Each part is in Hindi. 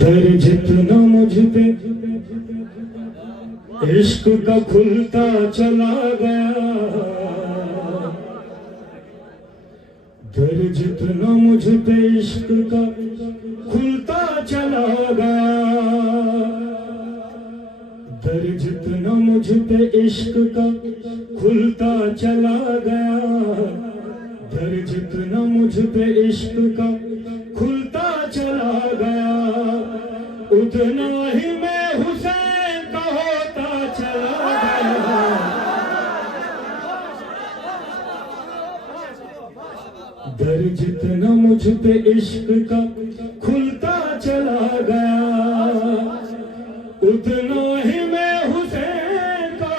दर जितना मुझ पे इश्क का खुलता चला गया, दर जितना मुझ पे इश्क का खुलता चला गया, दर जितना मुझ पे इश्क का खुलता चला गया, दर जितना मुझ पे इश्क का खुलता चला गया, उतना ही मैं हुसैन का होता चला गया। दर जितना मुझ पे इश्क का खुलता चला गया, उतना ही मैं हुसैन का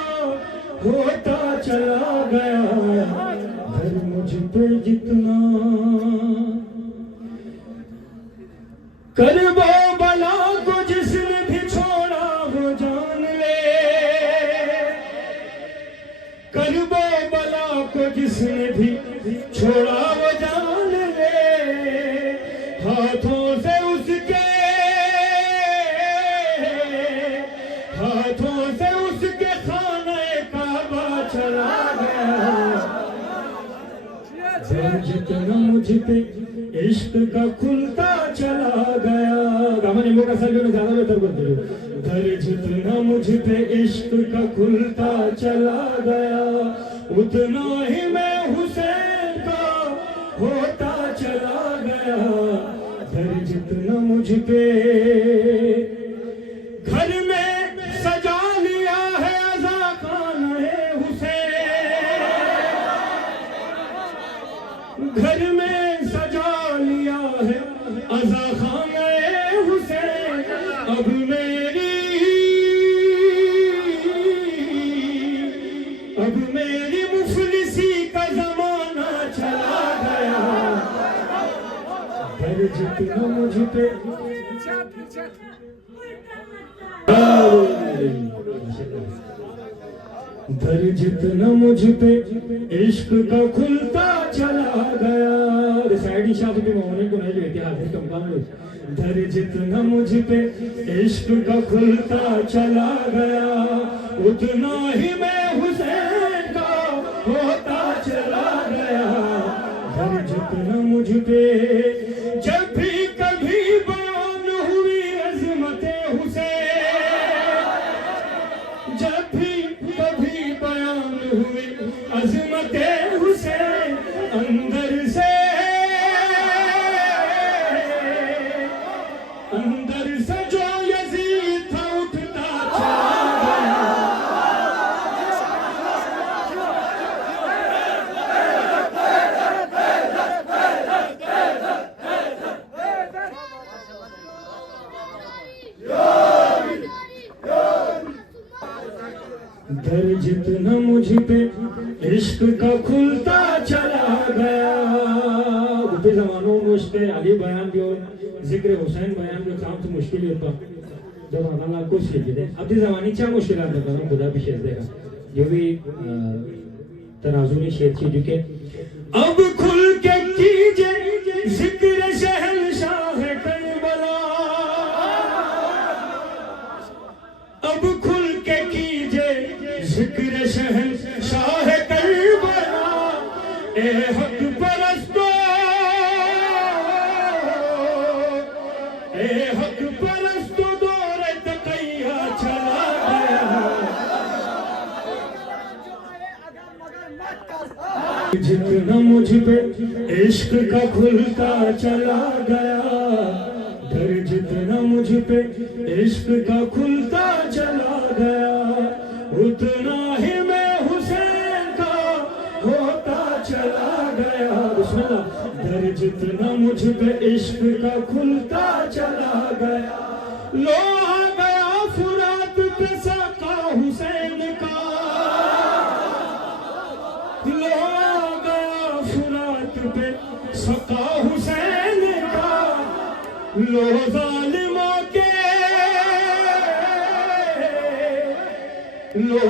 होता चला गया। दर मुझ पे जितना करबो बला को जिसने भी छोड़ा वो जान ले, करबो बला को जिसने भी छोड़ा वो जान ले, हाथों से उसके खाने काबा चला गया। दर जितना मुझ पे इश्क का खुलता चला गया, गामने का सर ज्यादा बेहतर कर दियो। दर जितना मुझ पे इश्क का खुलता चला गया, उतना ही मैं हुसैन का होता चला गया। दर जितना मुझ पे घर में सजा लिया है अज़ा खाने हुसैन, घर में सजा लिया है अज़ा खाने हुसैन, अब मेरी मुफलिसी का जमाना चला गया। दर जितना मुझ पे दर जितना मुझ पे इश्क का खुलता चला गया। साइड शादी मोहन को नहीं लेते हाथ कम काम लो। दर जितना मुझ पे इश्क का खुलता चला गया, उतना ही मैं हुसैन का होता चला गया। दर जितना मुझ पे जब भी कभी बयान हुई अज़मते हुसैन, जब भी कभी बयान हुई अज़मते हुसैन, अंदर से जो यज़ीद था उठता चला गया। दर जितना मुझ पे इश्क का खुलता चला गया, गुप्ते जमानों में उसके आगे बयान जो जिक्र हुसैन बयान जो काम तो मुश्किल होता जब अल्लाह को शेर दे। अब दी जमानी क्या मुश्किल बता रहा खुदा भी शेर देगा, जो भी तराजुनी शेर थी जो के अब खुल के कीजिए जिक्र शहंशाह करबला, अब खुल के कीजिए जिक्र शहंशाह करबला, ए हक परस्तो, ए हक परस्तो दौरे तकैया चला गया। जितना मुझ पे इश्क का खुलता चला गया, दर जितना मुझ पे इश्क का खुलता चला गया, उतना ही मैं हुसैन का होता चला गया। बिस्मिल्लाह। दर जितना मुझ पे इश्क का खुलता चला गया, लो आ गया फुरात पे साका हुसैन का, लो आ गया फुरात पे साका हुसैन का, लो जालिमा के लो